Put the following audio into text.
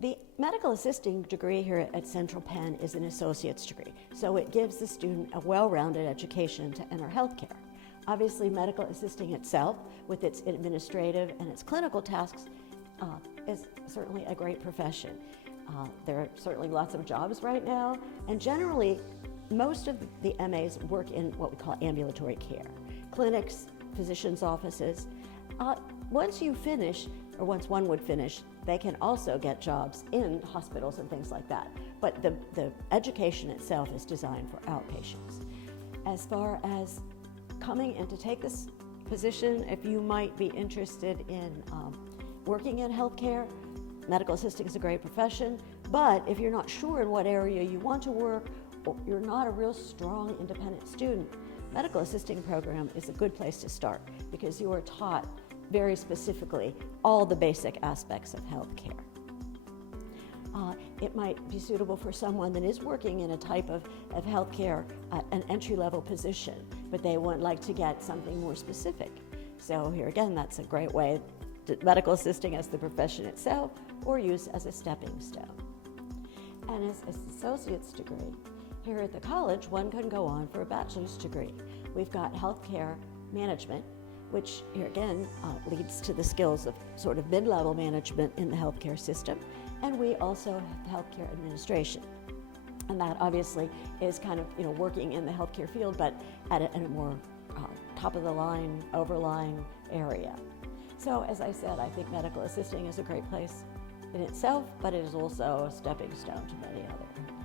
The medical assisting degree here at Central Penn is an associate's degree, so it gives the student a well-rounded education to enter healthcare. Obviously, medical assisting itself, with its administrative and its clinical tasks, is certainly a great profession. There are certainly lots of jobs right now, and generally, most of the MAs work in what we call ambulatory care, clinics, physicians' offices. Once you finish, or once one would finish, they can also get jobs in hospitals and things like that. But the education itself is designed for outpatients. As far as coming in to take this position, if you might be interested in working in healthcare, medical assisting is a great profession, but if you're not sure in what area you want to work, or you're not a real strong independent student, medical assisting program is a good place to start because you are taught very specifically all the basic aspects of healthcare. It might be suitable for someone that is working in a type of healthcare, an entry-level position, but they would like to get something more specific. So here again, that's a great way to medical assisting as the profession itself or use as a stepping stone. And as an associate's degree, here at the college, one can go on for a bachelor's degree. We've got healthcare management, which here again leads to the skills of sort of mid-level management in the healthcare system. And we also have healthcare administration. And that obviously is kind of working in the healthcare field, but at a more top of the line, overlying area. So as I said, I think medical assisting is a great place in itself, but it is also a stepping stone to many other